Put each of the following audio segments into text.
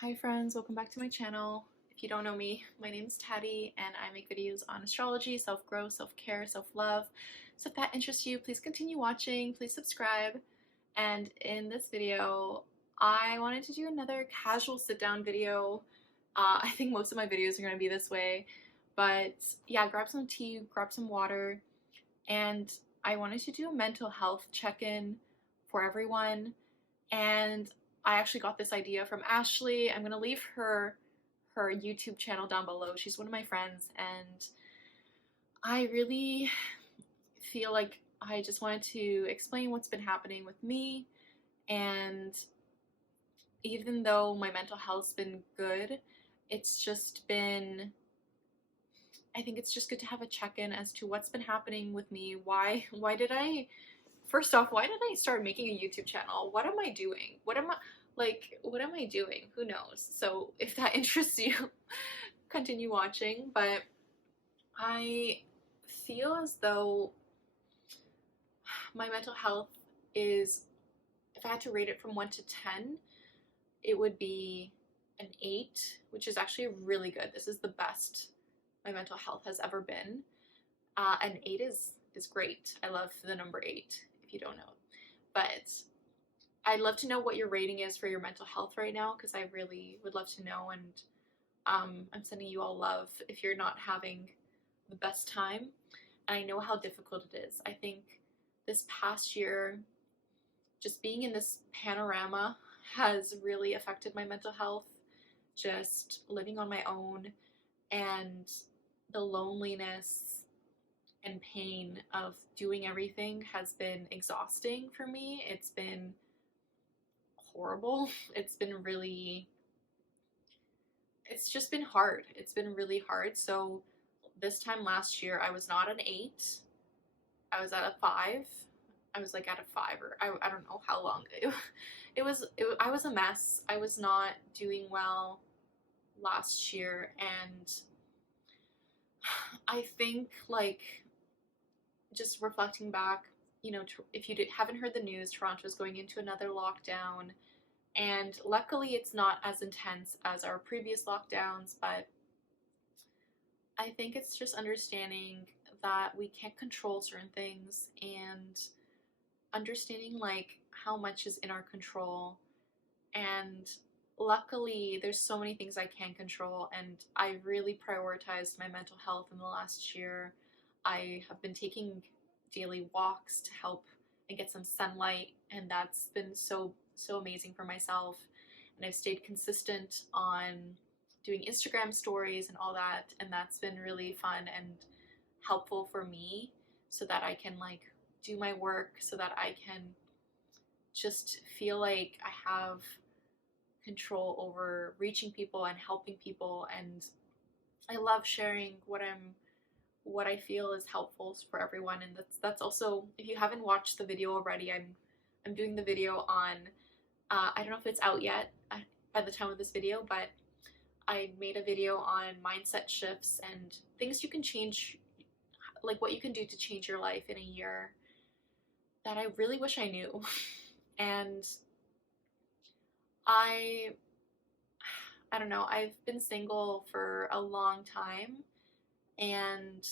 Hi friends, welcome back to my channel. If you don't know me, my name is Taddy and I make videos on astrology, self-growth, self-care, self-love. So if that interests you, please continue watching, please subscribe. And in this video, I wanted to do another casual sit-down video. I think most of my videos are going to be this way, but yeah, grab some tea, grab some water, and I wanted to do a mental health check-in for everyone. And I actually got this idea from Ashley. I'm gonna leave her YouTube channel down below. She's one of my friends, and I really feel like I just wanted to explain what's been happening with me. And even though my mental health's been good, it's just been, I think it's just good to have a check-in as to what's been happening with me. Why did I First off, why did I start making a YouTube channel? What am I doing? What am I doing? Who knows? So if that interests you, continue watching. But I feel as though my mental health is, if I had to rate it from 1 to 10, it would be an 8, which is actually really good. This is the best my mental health has ever been. An 8 is great. I love the number 8, if you don't know. But I'd love to know what your rating is for your mental health right now, because I really would love to know. And I'm sending you all love if you're not having the best time. And I know how difficult it is. I think this past year, just being in this panorama has really affected my mental health. Just living on my own and the loneliness and pain of doing everything has been exhausting for me. It's been horrible. It's just been hard. It's been really hard. So this time last year, I was not an 8. I was at a 5. I was like at a 5, or I don't know how long. I was a mess. I was not doing well last year. And I think, like, just reflecting back, if you haven't heard the news, Toronto's going into another lockdown. And luckily, it's not as intense as our previous lockdowns, but I think it's just understanding that we can't control certain things, and understanding like how much is in our control. And luckily, there's so many things I can control, and I really prioritized my mental health in the last year. I have been taking daily walks to help and get some sunlight, and that's been so amazing for myself. And I've stayed consistent on doing Instagram stories and all that, and that's been really fun and helpful for me, so that I can like do my work, so that I can just feel like I have control over reaching people and helping people. And I love sharing what I feel is helpful for everyone. And that's also, if you haven't watched the video already, I'm doing the video on I don't know if it's out yet by the time of this video, but I made a video on mindset shifts and things you can change, like what you can do to change your life in a year, that I really wish I knew. And I don't know, I've been single for a long time, and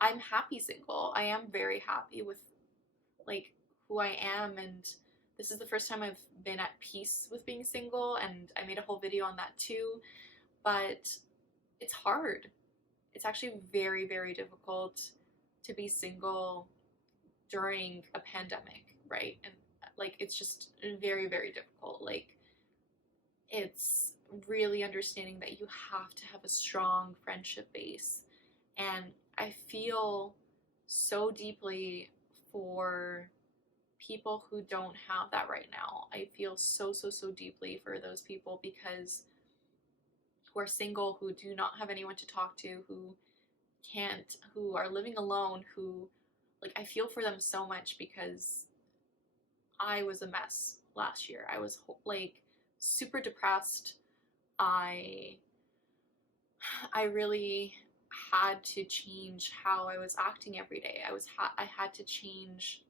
I'm happy single. I am very happy with like who I am, and this is the first time I've been at peace with being single, and I made a whole video on that too. But it's hard. It's actually very, very difficult to be single during a pandemic, right? And like it's just very, very difficult. Like, it's really understanding that you have to have a strong friendship base. And I feel so deeply for people who don't have that right now. I feel so deeply for those people, because who are single, who do not have anyone to talk to, who are living alone, who, like, I feel for them so much, because I was a mess last year. I was like super depressed. I really had to change how I was acting every day. I had to change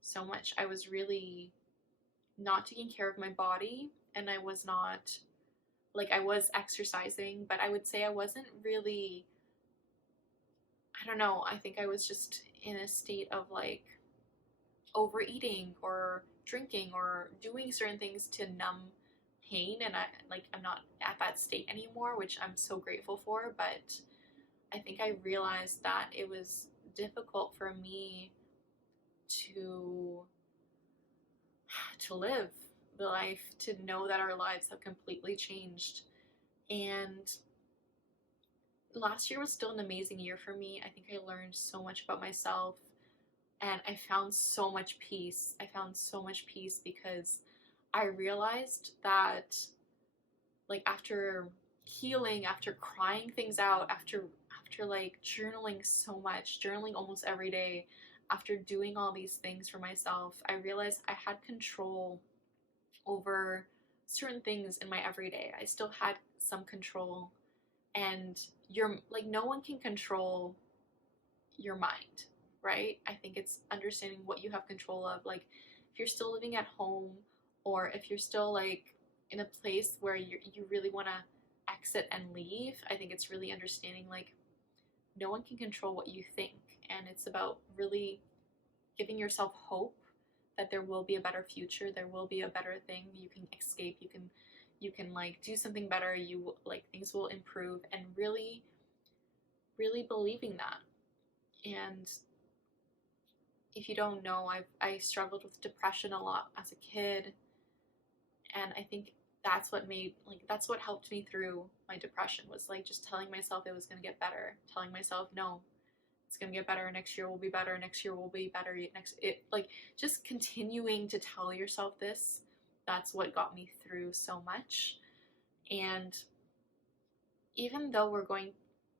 so much. I was really not taking care of my body, and I was not, like, I was exercising, but I would say I wasn't really, I don't know, I think I was just in a state of like overeating or drinking or doing certain things to numb pain, and I'm not at that state anymore, which I'm so grateful for. But I think I realized that it was difficult for me to live the life, to know that our lives have completely changed. And last year was still an amazing year for me. I think I learned so much about myself, and I found so much peace. I found so much peace because I realized that, like, after healing, after crying things out, after like journaling so much, journaling almost every day, after doing all these things for myself, I realized I had control over certain things in my everyday. I still had some control, and you're like, no one can control your mind, right? I think it's understanding what you have control of. Like, if you're still living at home, or if you're still like in a place where you really want to exit and leave, I think it's really understanding, like, no one can control what you think, and it's about really giving yourself hope that there will be a better future, there will be a better thing, you can escape, you can like do something better, you like things will improve, and really really believing that. And if you don't know, I struggled with depression a lot as a kid, and I think that's what helped me through my depression, was like just telling myself it was going to get better, telling myself, no, it's going to get better, next year will be better, next year will be better, just continuing to tell yourself this. That's what got me through so much. And even though we're going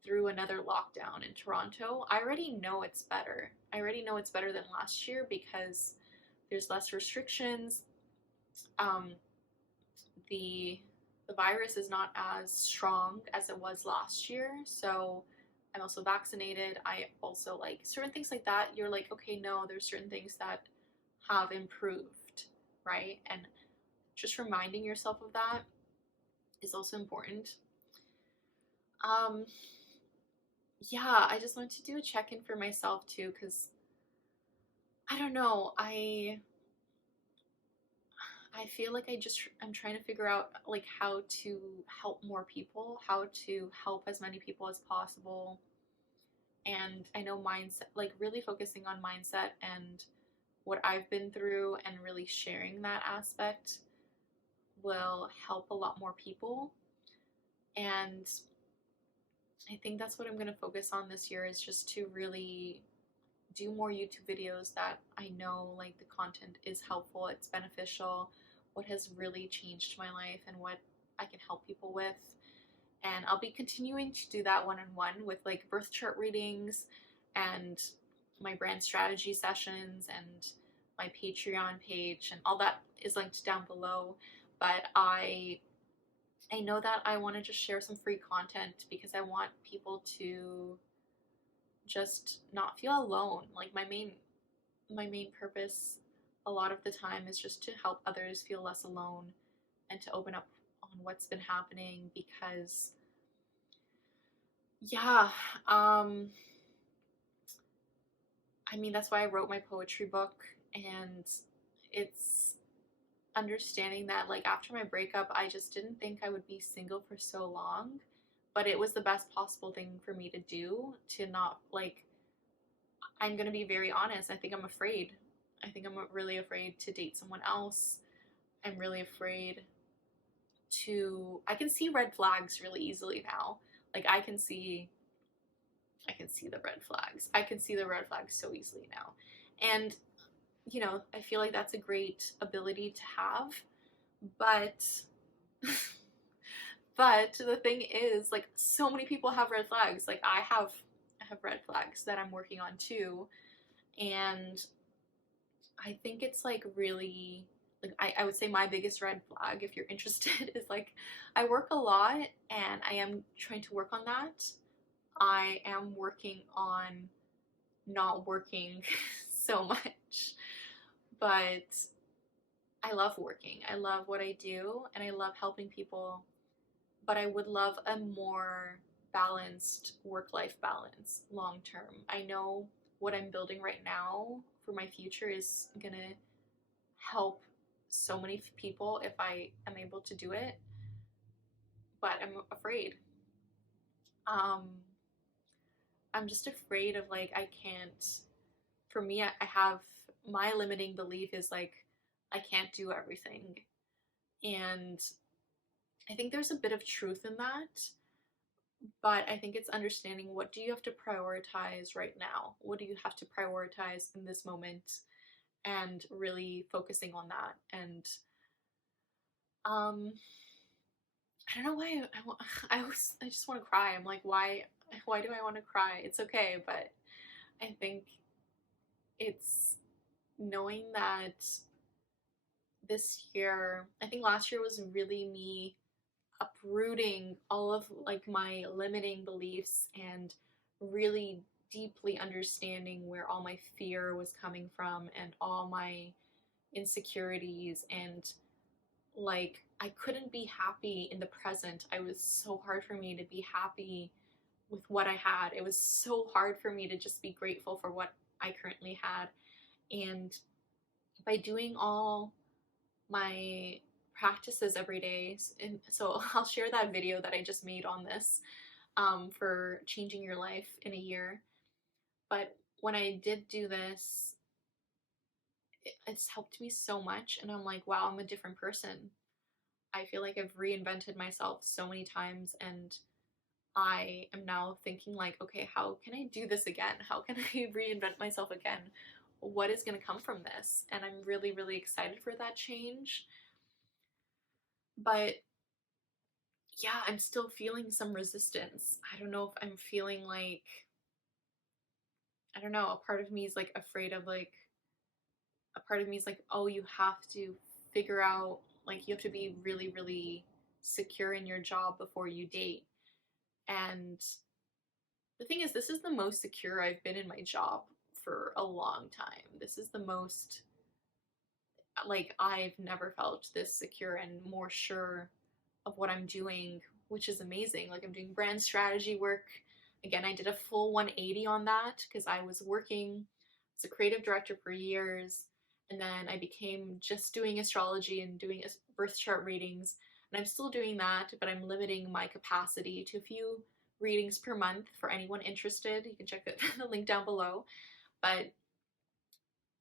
through another lockdown in Toronto, I already know it's better. I already know it's better than last year because there's less restrictions. Um, the virus is not as strong as it was last year. So I'm also vaccinated. I also, like, certain things like that, you're like, okay, no, there's certain things that have improved, right? And just reminding yourself of that is also important. Yeah, I just wanted to do a check-in for myself too, because I don't know, I feel like I'm trying to figure out like how to help more people, how to help as many people as possible. And I know mindset, like really focusing on mindset and what I've been through and really sharing that aspect will help a lot more people. And I think that's what I'm going to focus on this year, is just to really do more YouTube videos that I know, like, the content is helpful, it's beneficial, what has really changed my life and what I can help people with. And I'll be continuing to do that one-on-one with like birth chart readings and my brand strategy sessions and my Patreon page, and all that is linked down below. But I know that I want to just share some free content because I want people to just not feel alone. Like, my main purpose a lot of the time is just to help others feel less alone and to open up on what's been happening. Because yeah, I mean, that's why I wrote my poetry book, and it's understanding that, like, after my breakup, I just didn't think I would be single for so long, but it was the best possible thing for me to do, to not, like, I'm gonna be very honest, I think I'm afraid. I think I'm really afraid to date someone else. I'm really afraid I can see red flags really easily now. Like, I can see the red flags. I can see the red flags so easily now. And, you know, I feel like that's a great ability to have. But, but the thing is, like, so many people have red flags. Like, I have red flags that I'm working on too. And I think it's like really, like, I would say my biggest red flag, if you're interested, is like, I work a lot and I am trying to work on that. I am working on not working so much, but I love working. I love what I do and I love helping people, but I would love a more balanced work-life balance long term. I know what I'm building right now for my future is going to help so many people if I am able to do it, but I'm afraid. Um, I'm just afraid of like, I can't, for me, I have my limiting belief is like, I can't do everything. And I think there's a bit of truth in that, but I think it's understanding what do you have to prioritize right now? What do you have to prioritize in this moment? And really focusing on that. And um, I don't know why I just want to cry. I'm like, why do I want to cry? It's okay, but I think it's knowing that this year, I think last year was really me uprooting all of like my limiting beliefs and really deeply understanding where all my fear was coming from and all my insecurities, and like I couldn't be happy in the present. It was so hard for me to be happy with what I had. It was so hard for me to just be grateful for what I currently had. And by doing all my practices every day, and so I'll share that video that I just made on this for changing your life in a year. But when I did do this, it's helped me so much. And I'm like, wow, I'm a different person. I feel like I've reinvented myself so many times. And I am now thinking, like, okay, how can I do this again? How can I reinvent myself again? What is going to come from this? And I'm really, really excited for that change. But yeah, I'm still feeling some resistance. I don't know if I'm feeling like, I don't know, a part of me is like afraid of like, a part of me is like, oh, you have to figure out, like, you have to be really, really secure in your job before you date. And the thing is, this is the most secure I've been in my job for a long time. This is the most, like, I've never felt this secure and more sure of what I'm doing, which is amazing. Like, I'm doing brand strategy work. Again, I did a full 180 on that because I was working as a creative director for years. And then I became just doing astrology and doing birth chart readings. And I'm still doing that, but I'm limiting my capacity to a few readings per month for anyone interested. You can check the link down below. But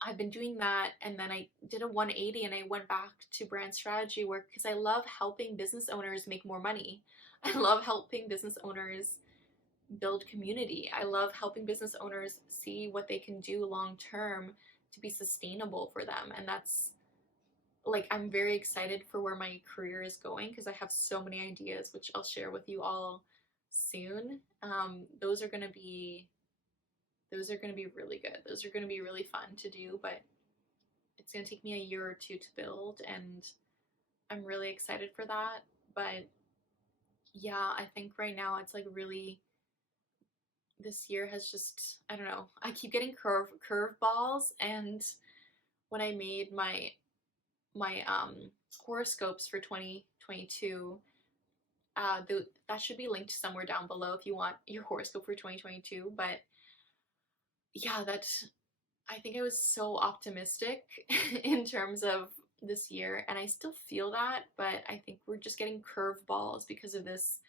I've been doing that, and then I did a 180 and I went back to brand strategy work because I love helping business owners make more money. I love helping business owners build community. I love helping business owners see what they can do long term to be sustainable for them. And that's like, I'm very excited for where my career is going because I have so many ideas, which I'll share with you all soon. Those are going to be really good. Those are going to be really fun to do, but it's going to take me a year or two to build, and I'm really excited for that. But yeah, I think right now it's like really, this year has just, I don't know, I keep getting curveballs. And when I made my horoscopes for 2022, that should be linked somewhere down below if you want your horoscope for 2022. But yeah, I think I was so optimistic in terms of this year, and I still feel that, but I think we're just getting curveballs because of this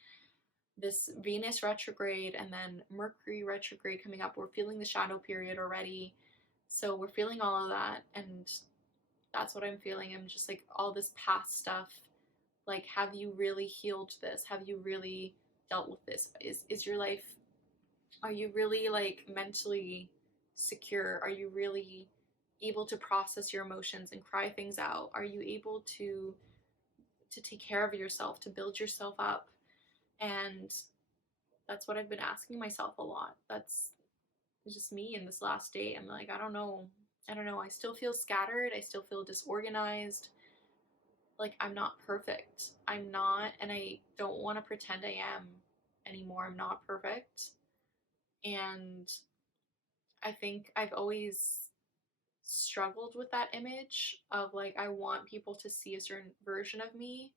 Venus retrograde and then Mercury retrograde coming up. We're feeling the shadow period already. So we're feeling all of that, and that's what I'm feeling. I'm just like, all this past stuff, like, have you really healed this? Have you really dealt with this? Is your life, are you really like mentally secure? Are you really able to process your emotions and cry things out? Are you able to take care of yourself, to build yourself up? And that's what I've been asking myself a lot. That's just me in this last day. I'm like, I don't know. I don't know. I still feel scattered. I still feel disorganized. Like, I'm not perfect. I'm not, and I don't want to pretend I am anymore. I'm not perfect. And I think I've always struggled with that image of like I want people to see a certain version of me,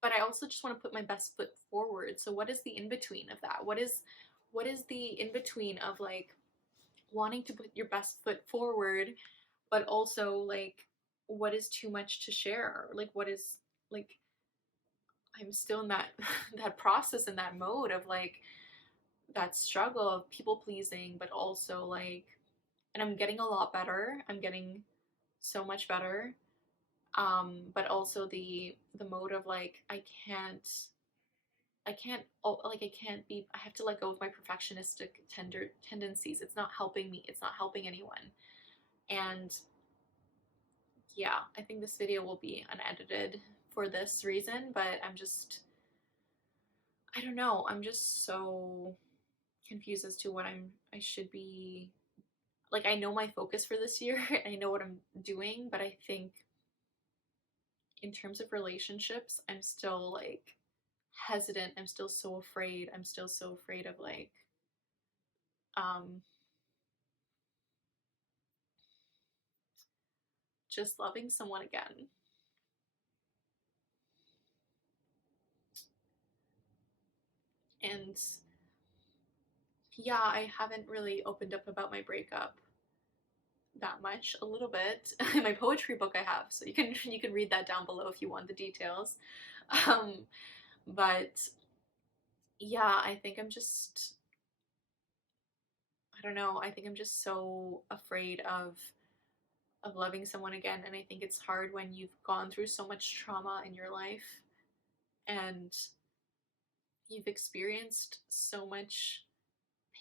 but I also just want to put my best foot forward. So what is the in between of that? What is the in between of like wanting to put your best foot forward, but also like what is too much to share? Like what is like I'm still in that that process and that mode of like that struggle of people pleasing, but also like, and I'm getting a lot better. I'm getting so much better. But also the mode of like I can't be, I have to let go of my perfectionistic tendencies. It's not helping me. It's not helping anyone. And yeah, I think this video will be unedited for this reason, but I don't know. I'm just so confused as to what I should be like. I know my focus for this year. I know what I'm doing, but I think in terms of relationships, I'm still like hesitant. I'm still so afraid. I'm still so afraid of like um just loving someone again. And yeah, I haven't really opened up about my breakup that much. A little bit in my poetry book I have, so you can read that down below if you want the details. um but yeah, I think I don't know, I think I'm just so afraid of loving someone again. And I think it's hard when you've gone through so much trauma in your life and you've experienced so much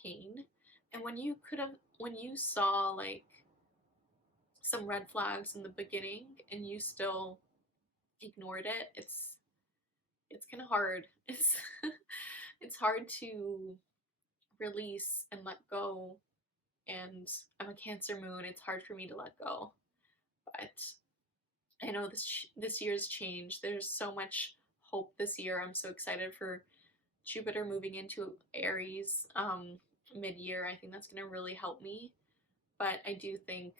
pain, and when you saw like some red flags in the beginning and you still ignored it, it's kind of hard. It's hard to release and let go. And I'm a Cancer moon. It's hard for me to let go. But I know this year's changed. There's so much hope this year. I'm so excited for Jupiter moving into Aries mid-year. I think that's going to really help me. But I do think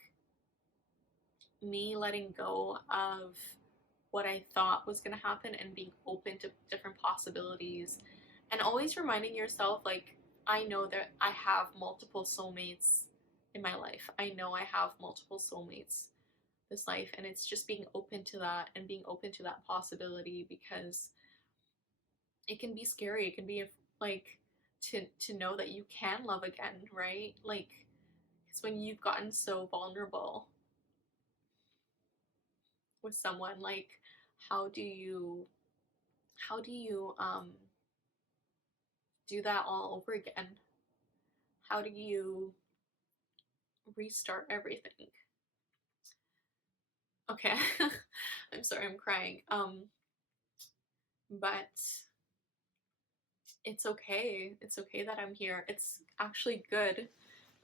me letting go of what I thought was going to happen and being open to different possibilities, and always reminding yourself like, I know that I have multiple soulmates in my life. I know I have multiple soulmates this life, and it's just being open to that and being open to that possibility, because it can be scary. It can be like to know that you can love again, right? Like it's when you've gotten so vulnerable with someone, like how do you how do you do that all over again? How do you restart everything? Okay. I'm sorry, I'm crying. But it's okay. It's okay that I'm here. It's actually good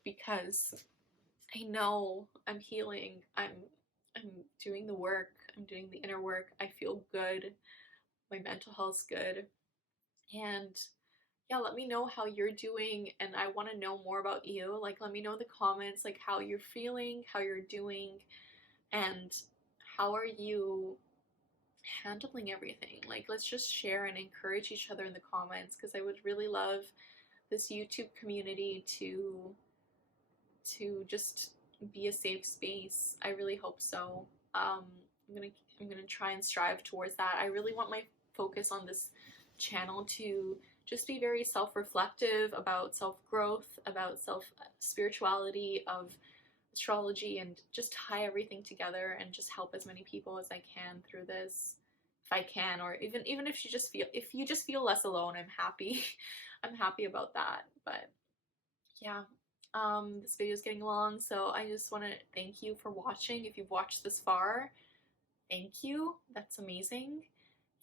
because I know I'm healing. I'm doing the work. I'm doing the inner work. I feel good. My mental health's good. And yeah, let me know how you're doing, and I want to know more about you. Like let me know in the comments like how you're feeling, how you're doing, and how are you handling everything. Like let's just share and encourage each other in the comments, because I would really love this YouTube community to just be a safe space. I really hope so. I'm gonna I'm gonna try and strive towards that. I really want my focus on this channel to just be very self-reflective about self-growth, about spirituality, of astrology, and just tie everything together and just help as many people as I can through this, if I can. Or even if you just feel less alone, I'm happy. I'm happy about that. But yeah, this video is getting long, so I just want to thank you for watching. If you've watched this far, thank you. That's amazing.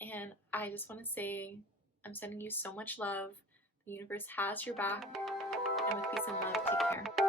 And I just want to say I'm sending you so much love. The universe has your back. And with peace and love, take care.